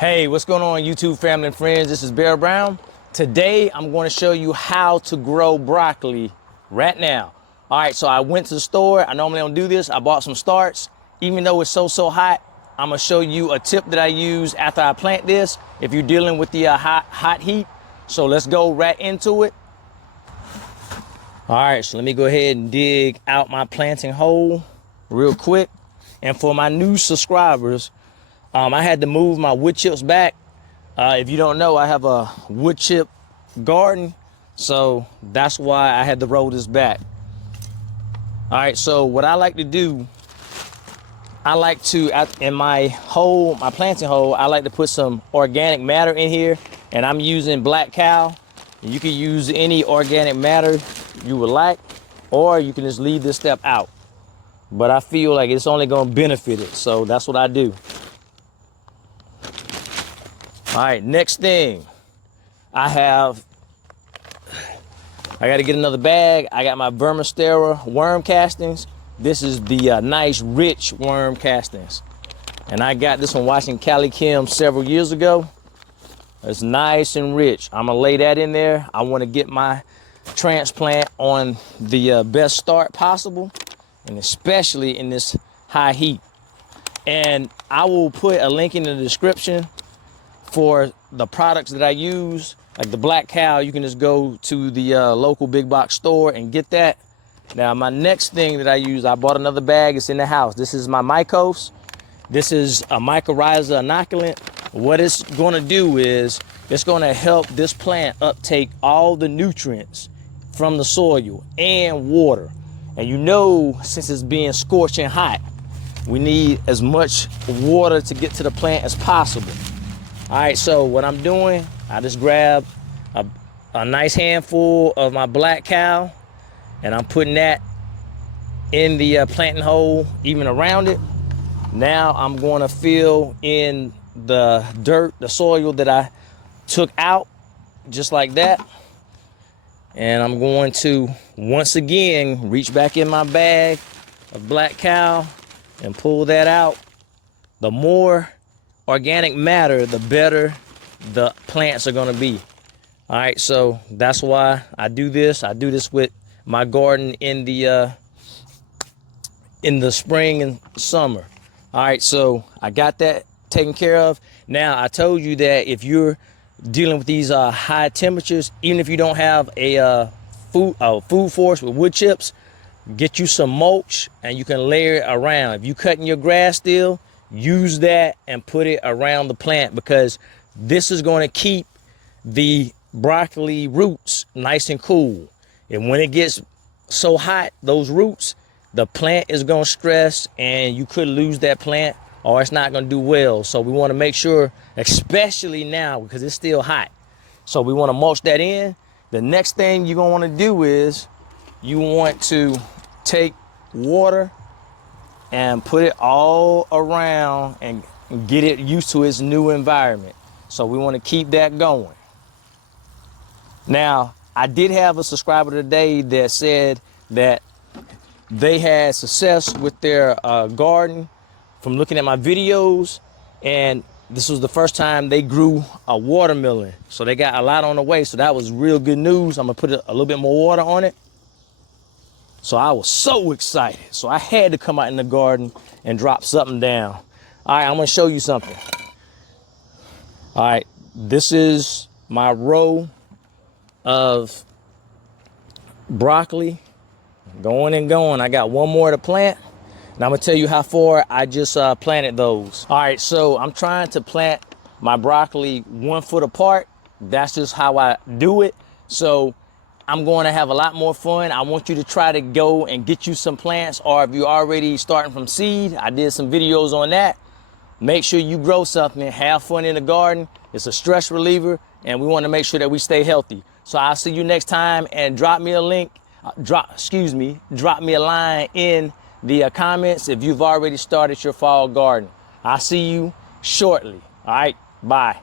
Hey, what's going on, YouTube family and friends? This is Bear Brown. Today, I'm going to show you how to grow broccoli right now. All right, so I went to the store. I normally don't do this. I bought some starts. Even though it's so hot, I'm going to show you a tip that I use after I plant this if you're dealing with the hot heat. So let's go right into it. All right, so let me go ahead and dig out my planting hole real quick. And for my new subscribers, I had to move my wood chips back. If you don't know, I have a wood chip garden, so that's why I had to roll this back. All right, so what I like to do, I like to, in my hole, my planting hole, I like to put some organic matter in here, and I'm using Black Cow. You can use any organic matter you would like, or you can just leave this step out. But I feel like it's only gonna benefit it, so that's what I do. All right, next thing, I got to get another bag. I got my Vermis Terra Worm Castings. This is the nice, rich worm castings. And I got this from watching Cali Kim several years ago. It's nice and rich. I'm gonna lay that in there. I wanna get my transplant on the best start possible, and especially in this high heat. And I will put a link in the description for the products that I use, like the Black Cow. You can just go to the local big box store and get that. Now, my next thing that I use, I bought another bag. It's in the house. This is my Mycos. This is a mycorrhiza inoculant. What it's going to do is it's going to help this plant uptake all the nutrients from the soil and water. And you know, since it's being scorching hot, we need as much water to get to the plant as possible. All right, so what I'm doing, I just grab a nice handful of my Black Cow, and I'm putting that in the planting hole, even around it. Now I'm going to fill in the dirt, the soil that I took out, just like that. And I'm going to, once again, reach back in my bag of Black Cow and pull that out. The more organic matter, the better the plants are going to be. All right, so that's why I do this. I do this with my garden in the spring and summer. All right, so I got that taken care of. Now, I told you that if you're dealing with these high temperatures, even if you don't have a food forest with wood chips, get you some mulch and you can layer it around. If you cutting your grass still, use that and put it around the plant, because this is going to keep the broccoli roots nice and cool. And when it gets so hot, those roots, the plant is going to stress and you could lose that plant, or it's not going to do well. So we want to make sure, especially now because it's still hot, so we want to mulch that in. The next thing you're going to want to do is you want to take water and put it all around and get it used to its new environment. So we want to keep that going. Now, I did have a subscriber today that said that they had success with their garden from looking at my videos, and this was the first time they grew a watermelon. So they got a lot on the way, so that was real good news. I'm gonna put a little bit more water on it. So I was so excited. So I had to come out in the garden and drop something down. All right, I'm gonna show you something. All right, this is my row of broccoli going and going. I got one more to plant, and I'm gonna tell you how far I just planted those. All right, so I'm trying to plant my broccoli 1 foot apart. That's just how I do it. So I'm going to have a lot more fun. I want you to try to go and get you some plants, or if you're already starting from seed, I did some videos on that. Make sure you grow something, have fun in the garden. It's a stress reliever, and we want to make sure that we stay healthy. So I'll see you next time, and drop me a link, drop me a line in the comments if you've already started your fall garden. I'll see you shortly. All right, bye.